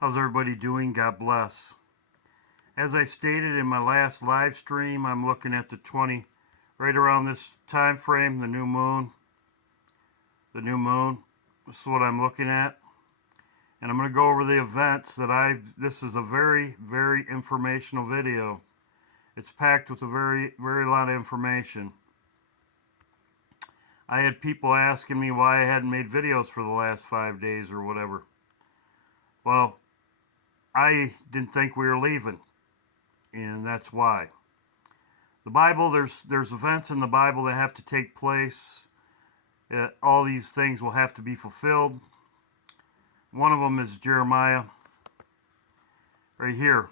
How's everybody doing? God bless. As I stated in my last live stream, I'm looking at the 20, right around this time frame, the new moon. The new moon. This is what I'm looking at. And I'm going to go over the events this is a very, very informational video. It's packed with a very, very lot of information. I had people asking me why I hadn't made videos for the last 5 days or whatever. Well, I didn't think we were leaving, and that's why. The Bible, there's events in the Bible that have to take place. All these things will have to be fulfilled. One of them is Jeremiah, right here.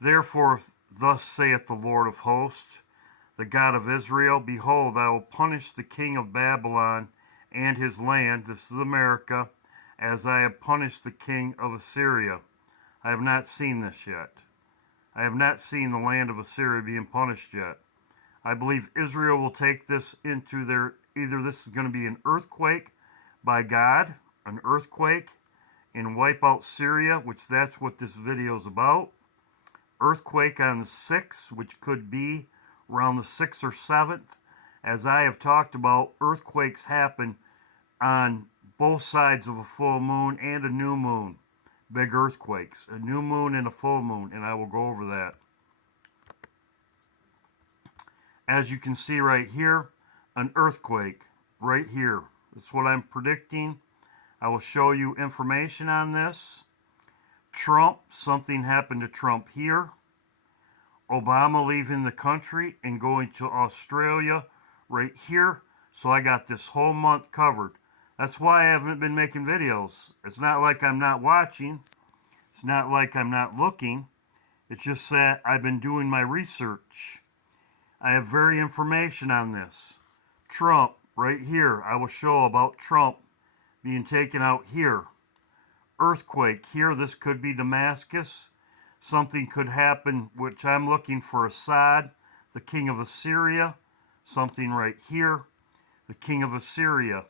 Therefore, thus saith the Lord of hosts, the God of Israel, behold, I will punish the king of Babylon and his land, this is America, as I have punished the king of Assyria. I have not seen this yet. I have not seen the land of Assyria being punished yet. I believe Israel will take this into either this is going to be an earthquake by God, an earthquake, and wipe out Syria, which that's what this video is about. Earthquake on the 6th, which could be around the 6th or 7th. As I have talked about, earthquakes happen on both sides of a full moon and a new moon. Big earthquakes, a new moon and a full moon, and I will go over that. As you can see right here, an earthquake right here. That's what I'm predicting. I will show you information on this. Trump, something happened to Trump here. Obama leaving the country and going to Australia right here. So I got this whole month covered. That's why I haven't been making videos. It's not like I'm not watching. It's not like I'm not looking. It's just that I've been doing my research. I have very information on this. Trump, right here. I will show about Trump being taken out here. Earthquake here. This could be Damascus. Something could happen, which I'm looking for Assad, the king of Assyria. Something right here. The king of Assyria.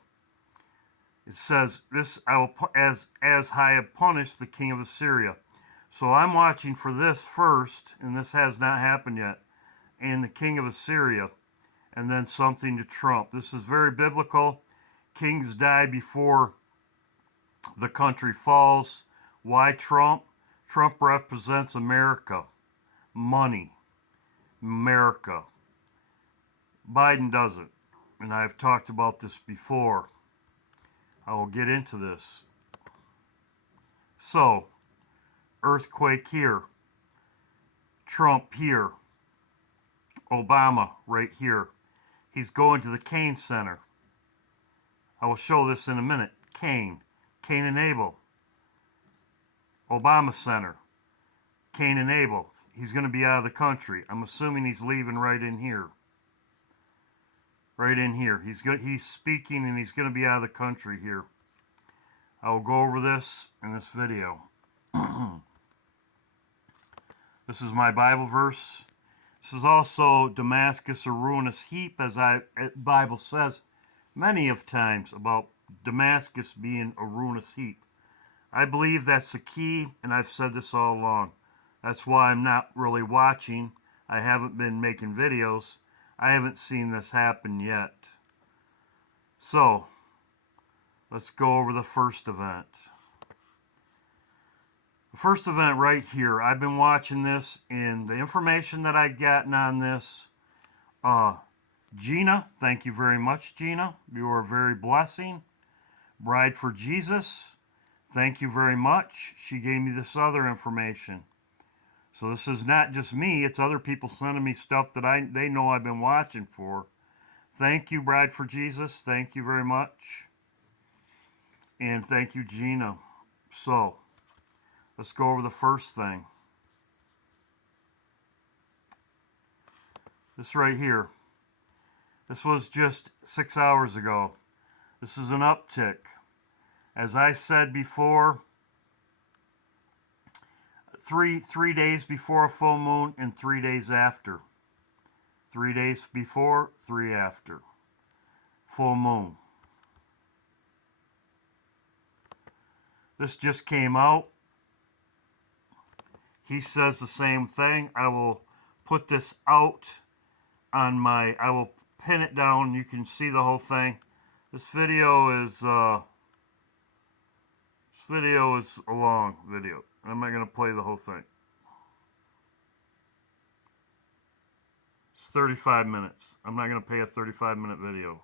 It says, "This I will as I have punished the king of Assyria." So I'm watching for this first, and this has not happened yet. And the king of Assyria, and then something to Trump. This is very biblical. Kings die before the country falls. Why Trump? Trump represents America, money, America. Biden doesn't, and I've talked about this before. I will get into this. So, earthquake here, Trump here, Obama right here. He's going to the Cain Center. I will show this in a minute. Cain and Abel. Obama Center, Cain and Abel. He's going to be out of the country. I'm assuming he's leaving right in here. Right in here. He's speaking and he's going to be out of the country here. I will go over this in this video. This is my Bible verse. This is also Damascus, a ruinous heap, as the Bible says many of times about Damascus being a ruinous heap. I believe that's the key, and I've said this all along. That's why I'm not really watching. I haven't been making videos. I haven't seen this happen yet. So, let's go over the first event. The first event right here, I've been watching this, and the information that I've gotten on this, Gina, thank you very much, Gina. You are a very blessing. Bride for Jesus, thank you very much. She gave me this other information. So this is not just me, it's other people sending me stuff that they know I've been watching for. Thank you, Bride for Jesus. Thank you very much. And thank you, Gina. So, let's go over the first thing. This right here. This was just 6 hours ago. This is an uptick. As I said before, three days before a full moon and 3 days after. 3 days before, 3 after. Full moon. This just came out. he says the same thing. I will put this out on my, I will pin it down. You can see the whole thing. This video is a long video. I'm not going to play the whole thing. It's 35 minutes. I'm not going to play a 35-minute video.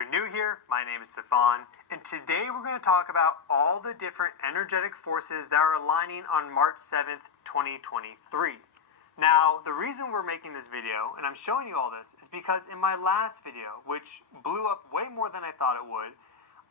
If you're new here, my name is Stefan, and today we're going to talk about all the different energetic forces that are aligning on March 7th, 2023. Now, the reason we're making this video, and I'm showing you all this, is because in my last video, which blew up way more than I thought it would,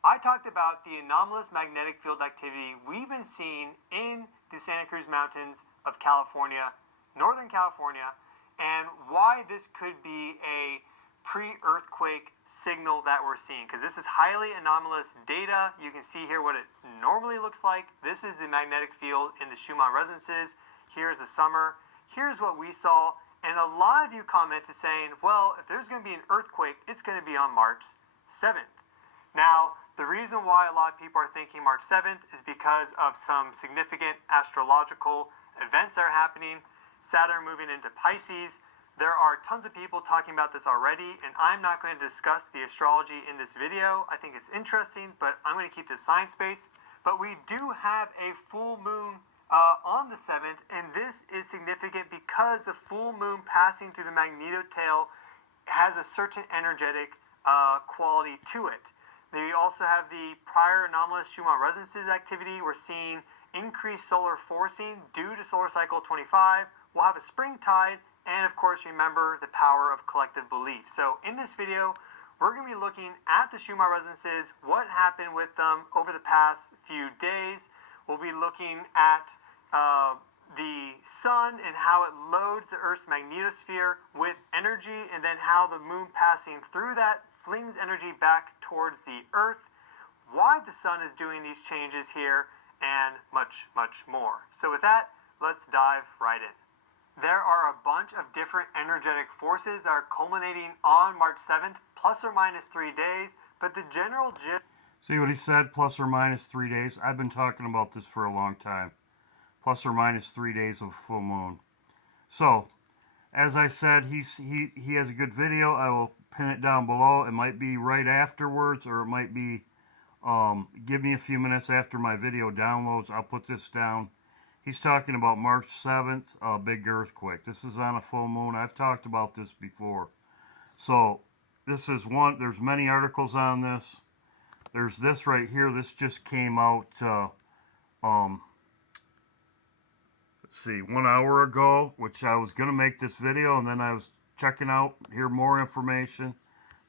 I talked about the anomalous magnetic field activity we've been seeing in the Santa Cruz Mountains of California, Northern California, and why this could be a pre-earthquake signal that we're seeing, because this is highly anomalous data. You can see here what it normally looks like. This is the magnetic field in the Schumann resonances. Here's the summer. Here's what we saw, and a lot of you commented saying, well, if there's going to be an earthquake, it's going to be on March 7th. Now, the reason why a lot of people are thinking March 7th is because of some significant astrological events that are happening. Saturn moving into Pisces. There are tons of people talking about this already, and I'm not going to discuss the astrology in this video. I think it's interesting, but I'm going to keep this science-based. But we do have a full moon on the 7th, and this is significant because the full moon passing through the magnetotail has a certain energetic quality to it. We also have the prior anomalous Schumann resonances activity. We're seeing increased solar forcing due to solar cycle 25. We'll have a spring tide, and of course, remember the power of collective belief. So in this video, we're going to be looking at the Schumann resonances, what happened with them over the past few days. We'll be looking at the sun and how it loads the Earth's magnetosphere with energy, and then how the moon passing through that flings energy back towards the Earth, why the sun is doing these changes here, and much, much more. So with that, let's dive right in. There are a bunch of different energetic forces that are culminating on March 7th, plus or minus 3 days, but the general gist... See what he said, plus or minus 3 days? I've been talking about this for a long time. Plus or minus 3 days of full moon. So, as I said, he has a good video. I will pin it down below. It might be right afterwards, or it might be, give me a few minutes after my video downloads. I'll put this down. He's talking about March 7th, a big earthquake. This is on a full moon. I've talked about this before. So, this is one, there's many articles on this. There's this right here. This just came out, let's see, 1 hour ago, which I was going to make this video, and then I was checking out, hear more information.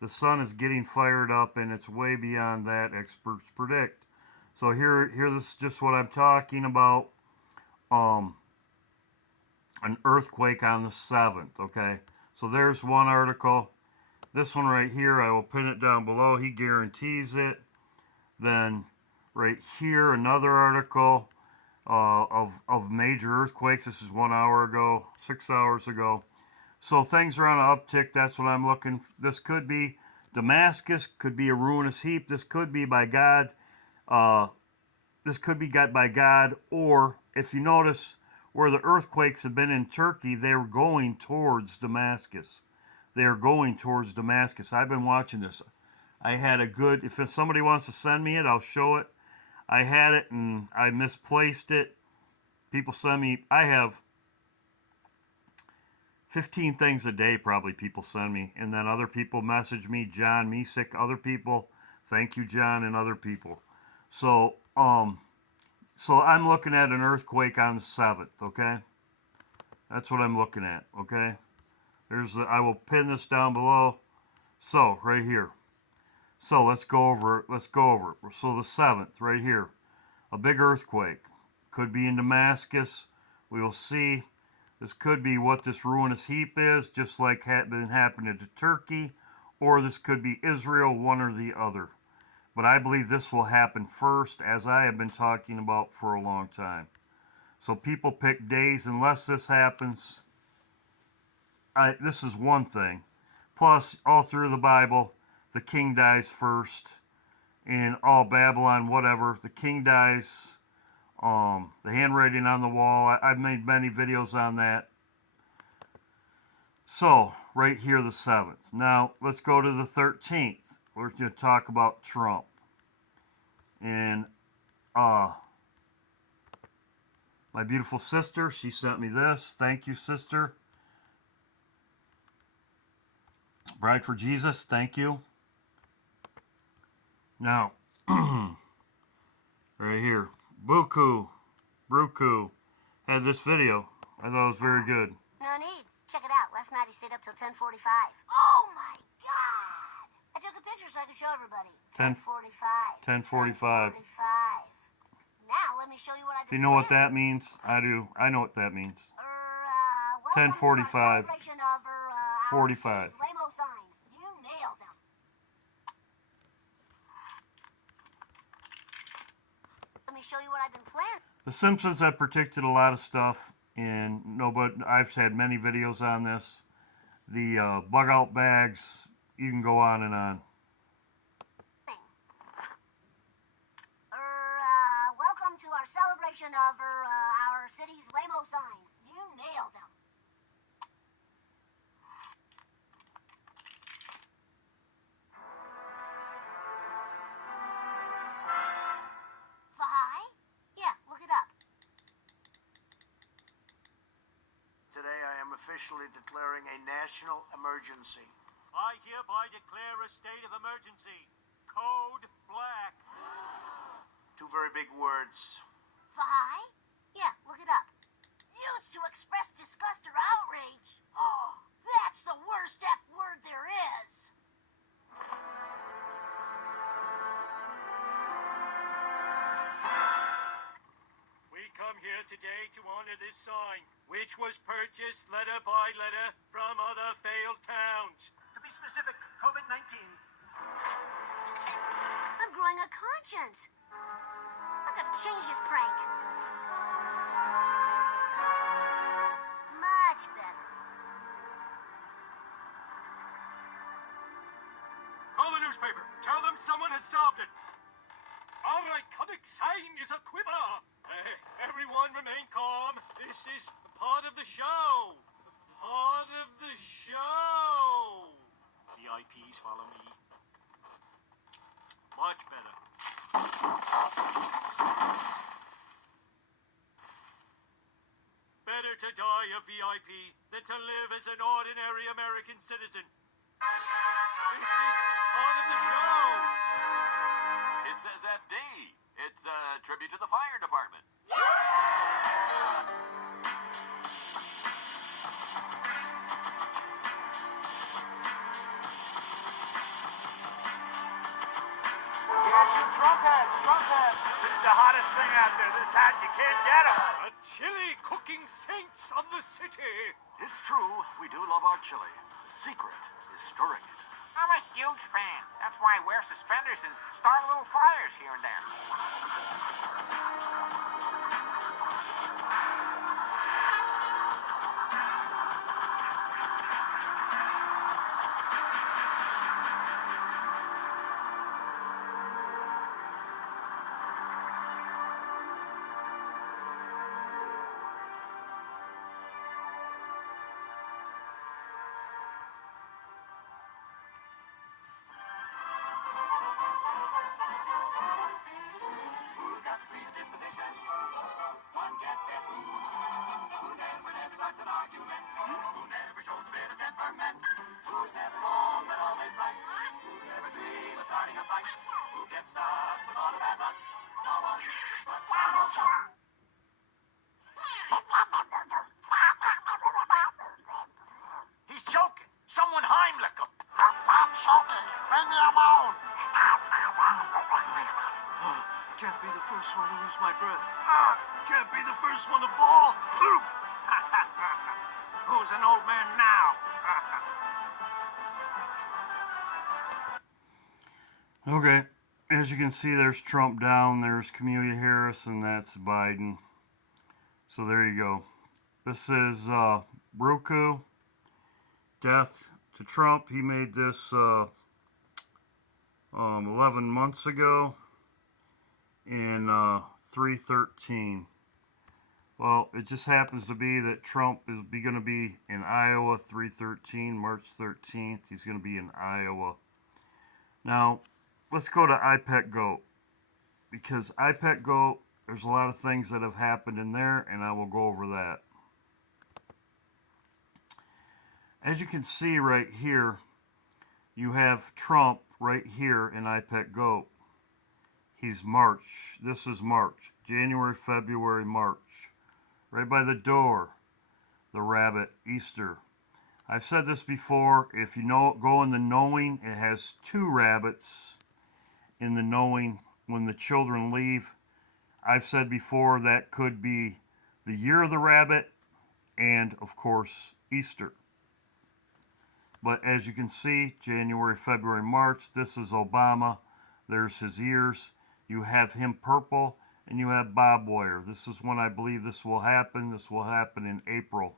The sun is getting fired up, and it's way beyond that, experts predict. So here this is just what I'm talking about. An earthquake on the 7th, okay? So there's one article. This one right here, I will pin it down below. He guarantees it. Then right here, another article of major earthquakes. This is 1 hour ago, 6 hours ago. So things are on an uptick. That's what I'm looking. This could be Damascus, could be a ruinous heap. This could be by God. This could be got by God, or if you notice where the earthquakes have been in Turkey, they're going towards Damascus. They're going towards Damascus. I've been watching this. I had a good, if somebody wants to send me it, I'll show it. I had it and I misplaced it. People send me, I have 15 things a day probably people send me. And then other people message me, John Mesick, other people. Thank you, John, and other people. So I'm looking at an earthquake on the 7th, okay? That's what I'm looking at, okay? I will pin this down below. So, right here. So, let's go over it. So, the 7th, right here. A big earthquake. Could be in Damascus. We will see. This could be what this ruinous heap is, just like had been happening to Turkey. Or this could be Israel, one or the other. But I believe this will happen first, as I have been talking about for a long time. So people pick days. Unless this happens, this is one thing. Plus, all through the Bible, the king dies first. In all Babylon, whatever, the king dies the handwriting on the wall. I've made many videos on that. So, right here, the 7th. Now, let's go to the 13th. We're going to talk about Trump. And my beautiful sister, she sent me this. Thank you, sister. Bride for Jesus, thank you. Now, right here, Bruku had this video. I thought it was very good. No need. Check it out. Last night he stayed up till 10:45. Oh my God! I took a picture so I could show everybody. 10:45. 10:45. Now let me show you what I If you know what that means, I do. I know what that means. 10:45. 45. Lamo sign. You nailed him. Let me show you what I've been planning. The Simpsons have predicted a lot of stuff, and I've had many videos on this. The bug out bags, you can go on and on. Welcome to our celebration of our city's Lamo sign. You nailed him. Yeah, look it up. Today I am officially declaring a national emergency. I hereby declare a state of emergency. Code Black. Two very big words. Yeah, look it up. Used to express disgust or outrage. Oh, that's the worst F word there is. We come here today to honor this sign, which was purchased letter by letter from other failed towns. To be specific, COVID-19. I'm growing a conscience. I'm gonna change this prank. Much better. Call the newspaper. Tell them someone has solved it. Our iconic sign is a quiver. Everyone remain calm. This is part of the show. Part of the show. VIPs, follow me. Much better. Better to die a VIP than to live as an ordinary American citizen. This is part of the show. It says FD. It's a tribute to the fire department. Trump hats. This is the hottest thing out there. This hat, you can't get them. A chili cooking saints of the city. It's true, we do love our chili. The secret is stirring it. I'm a huge fan. That's why I wear suspenders and start little fires here and there. Sweet disposition. One guess who? Who never starts an argument? Who never shows a bit of temperament? Who's never wrong but always right? Who never dreams of starting a fight? Who gets stuck with all the bad luck? No one but Donald Trump. He's choking. Someone Heimlich him. I'm choking. Leave me alone. Can't be the first one to lose my breath. Can't be the first one to fall. Who's an old man now? Okay, as you can see, there's Trump down, there's Kamala Harris, and that's Biden. So there you go. This is Roku, Death to Trump. He made this 11 months ago. And 313. Well, it just happens to be that Trump is going to be in Iowa 313, March 13th. He's going to be in Iowa. Now, let's go to IPEC Goat. Because IPEC Goat, there's a lot of things that have happened in there, and I will go over that. As you can see right here, you have Trump right here in IPEC Goat. He's March. This is March. January, February, March. Right by the door, the rabbit, Easter. I've said this before. If you know, go in the knowing, it has two rabbits in the knowing when the children leave. I've said before that could be the year of the rabbit and, of course, Easter. But as you can see, January, February, March, this is Obama. There's his ears. You have him purple, and you have Bob Wire. This is when I believe this will happen. This will happen in April.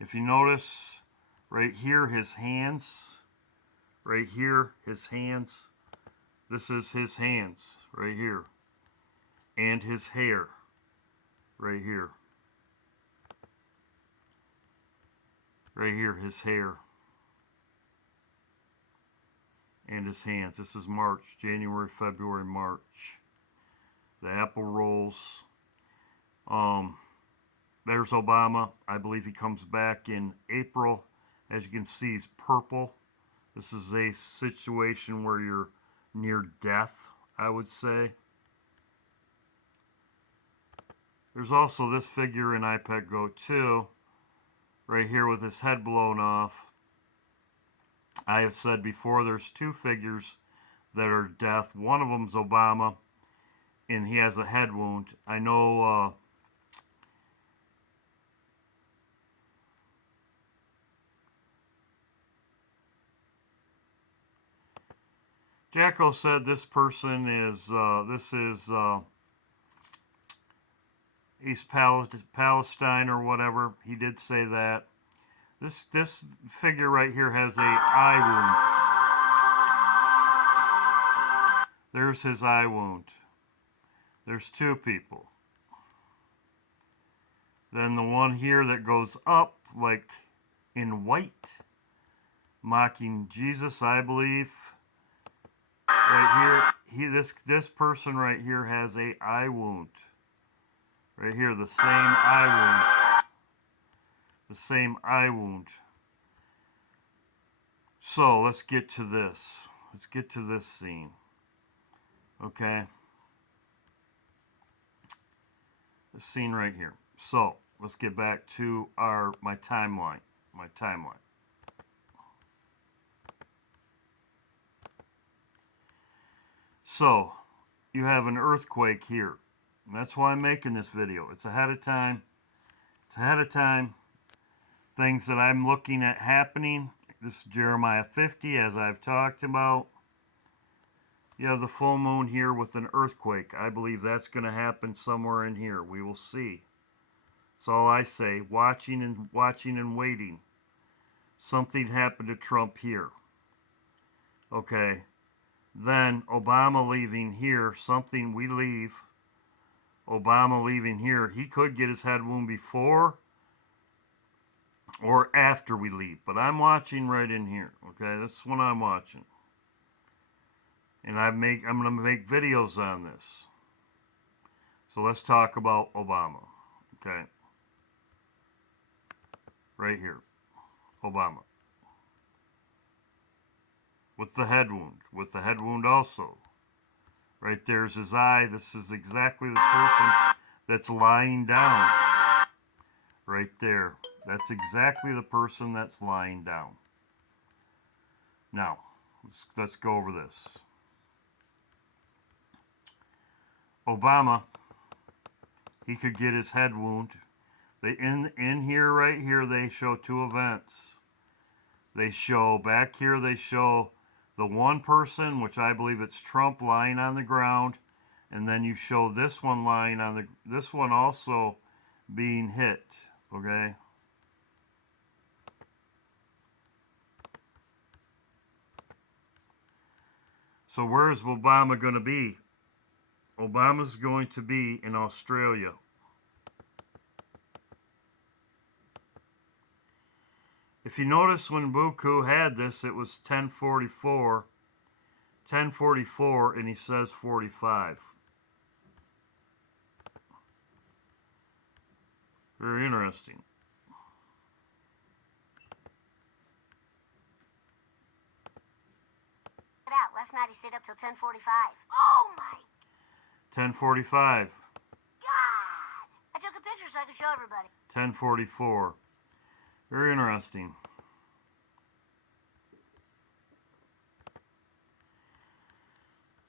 If you notice, right here, his hands. Right here, his hands. This is his hands, right here. And his hair, right here. Right here, his hair. And his hands. This is March, January, February, March. The apple rolls. There's Obama. I believe he comes back in April. As you can see, he's purple. This is a situation where you're near death, I would say. There's also this figure in IPEC Goat 2, right here with his head blown off. I have said before there's two figures that are death. One of them's Obama, and he has a head wound. I know Jacko said this person is, East Palestine or whatever. He did say that. This figure right here has a eye wound. There's his eye wound. There's two people. Then the one here that goes up, like in white, mocking Jesus, I believe. Right here, this person right here has a eye wound. Right here, the same eye wound. The same eye wound. So let's get to this. Let's get to this scene. Okay. This scene right here. So let's get back to my timeline. My timeline. So you have an earthquake here. And that's why I'm making this video. It's ahead of time. It's ahead of time. Things that I'm looking at happening. This is Jeremiah 50, as I've talked about. You have the full moon here with an earthquake. I believe that's going to happen somewhere in here. We will see. That's all I say. Watching and waiting. Something happened to Trump here. Okay. Then Obama leaving here. Something we leave. Obama leaving here. He could get his head wound before or after we leave. But I'm watching right in here. Okay, that's what I'm watching. And I'm going to make videos on this. So let's talk about Obama. Okay. Right here. Obama. With the head wound. With the head wound also. Right there's his eye. This is exactly the person that's lying down. Right there. That's exactly the person that's lying down. Now, let's go over this. Obama, he could get his head wound. In here, right here, they show two events. They show, back here, they show the one person, which I believe it's Trump, lying on the ground. And then you show this one lying on this one also being hit. Okay? So where is Obama going to be? Obama's going to be in Australia. If you notice when Buku had this, it was 1044, and he says 45. Very interesting. Out. Last night he stayed up till 10:45. Oh my 1045, God! I took a picture so I could show everybody. 1044. Very interesting.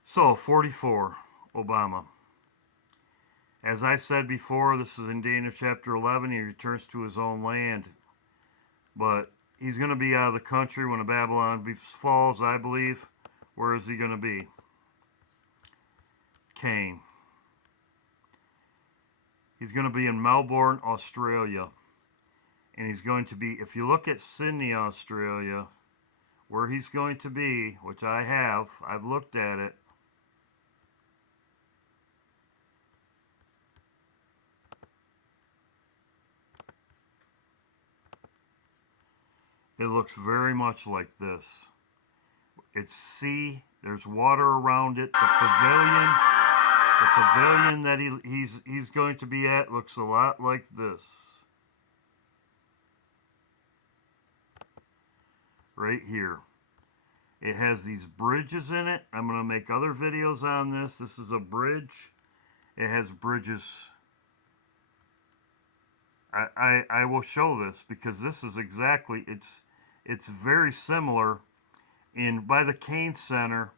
So, 44, Obama. As I said before, this is in Daniel chapter 11. He returns to his own land. But he's going to be out of the country when the Babylon falls, I believe. Where is he going to be? Cain. He's going to be in Melbourne, Australia. And he's going to be, if you look at Sydney, Australia, where he's going to be, which I've looked at it. It looks very much like this. It's sea, there's water around it. The pavilion that he's going to be at looks a lot like this. Right here. It has these bridges in it. I'm going to make other videos on this. This is a bridge. It has bridges. I will show this because this is exactly, it's very similar. By the Cain Center,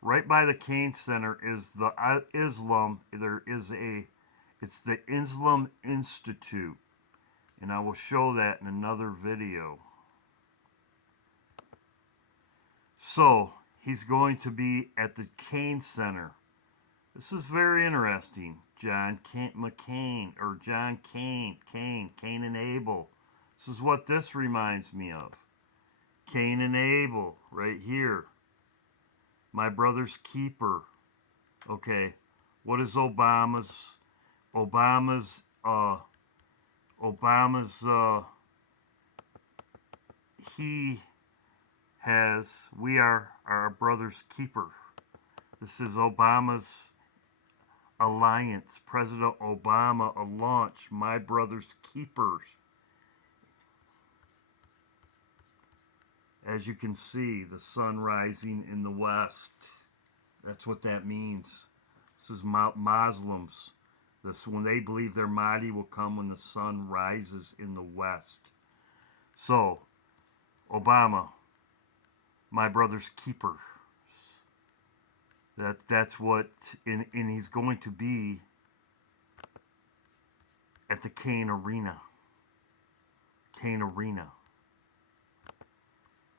right by the Cain Center is the Islam. It's the Islam Institute. And I will show that in another video. So, he's going to be at the Cain Center. This is very interesting. John Cain and Abel. This is what this reminds me of. Cain and Abel, right here. My brother's keeper. Okay, what is Obama's we are our brother's keeper. This is Obama's alliance. President Obama launched My Brother's Keepers. As you can see, the sun rising in the west. That's what that means. This is Muslims. This when they believe their Mahdi will come when the sun rises in the west. So, Obama, my brother's keeper. That's what, and he's going to be at the Cain Arena. Cain Arena.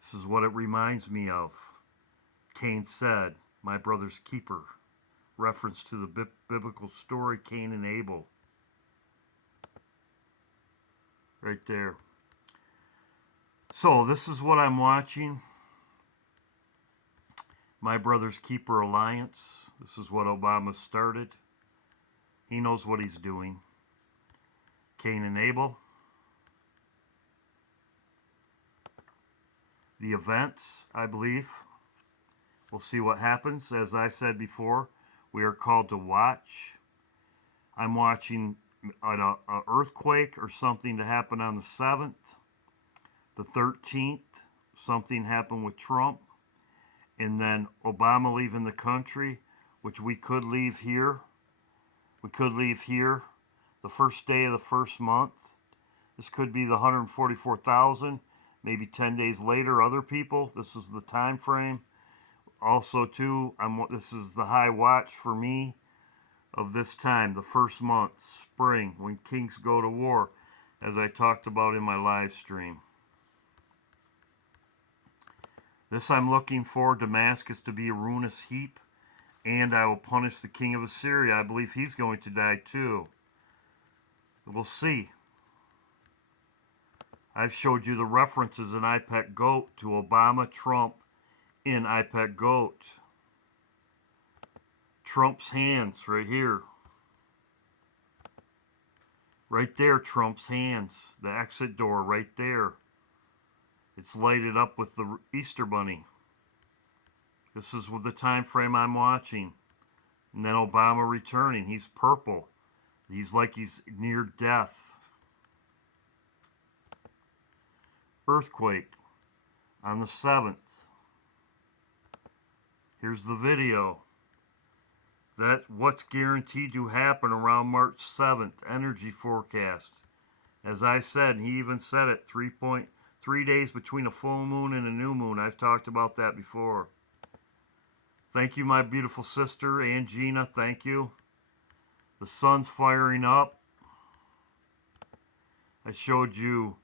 This is what it reminds me of. Cain said, my brother's keeper. Reference to the biblical story, Cain and Abel. Right there. So, this is what I'm watching. My Brother's Keeper Alliance. This is what Obama started. He knows what he's doing. Cain and Abel. The events, I believe. We'll see what happens. As I said before, we are called to watch. I'm watching an earthquake or something to happen on the 7th. The 13th, something happened with Trump. And then Obama leaving the country, which we could leave here. We could leave here the first day of the first month. This could be the 144,000. Maybe 10 days later, other people. This is the time frame. Also, too, this is the high watch for me of this time, the first month, spring, when kings go to war, as I talked about in my live stream. This I'm looking for Damascus to be a ruinous heap, and I will punish the king of Assyria. I believe he's going to die too. We'll see. I've showed you the references in IPEC GOAT to Obama, Trump in IPEC GOAT. Trump's hands right here. Right there, Trump's hands. The exit door right there. It's lighted up with the Easter Bunny. This is with the time frame I'm watching. And then Obama returning. He's purple. He's like he's near death. Earthquake on the 7th. Here's the video. That what's guaranteed to happen around March 7th. Energy forecast. As I said, he even said it, 3 days between a full moon and a new moon. I've talked about that before. Thank you, my beautiful sister, Angina. Thank you. The sun's firing up. I showed you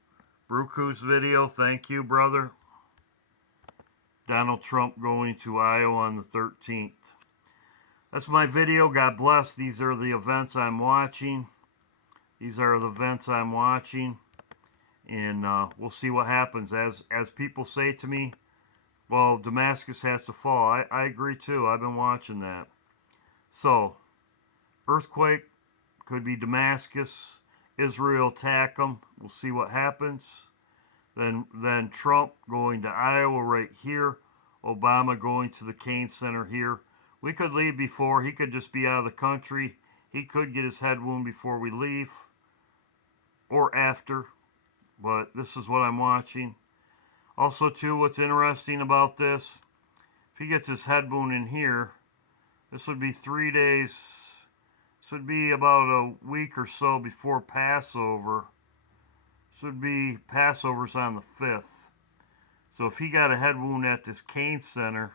Bruku's video. Thank you, brother. Donald Trump going to Iowa on the 13th. That's my video. God bless. These are the events I'm watching. And we'll see what happens. As people say to me, well, Damascus has to fall. I agree too. I've been watching that. So, earthquake, could be Damascus. Israel attack them. We'll see what happens. Then Trump going to Iowa right here. Obama going to the Cain Center here. We could leave before. He could just be out of the country. He could get his head wound before we leave. Or after. But this is what I'm watching. Also, too, what's interesting about this, if he gets his head wound in here, this would be 3 days. This would be about a week or so before Passover. This would be Passover's on the 5th. So if he got a head wound at this Cain Center,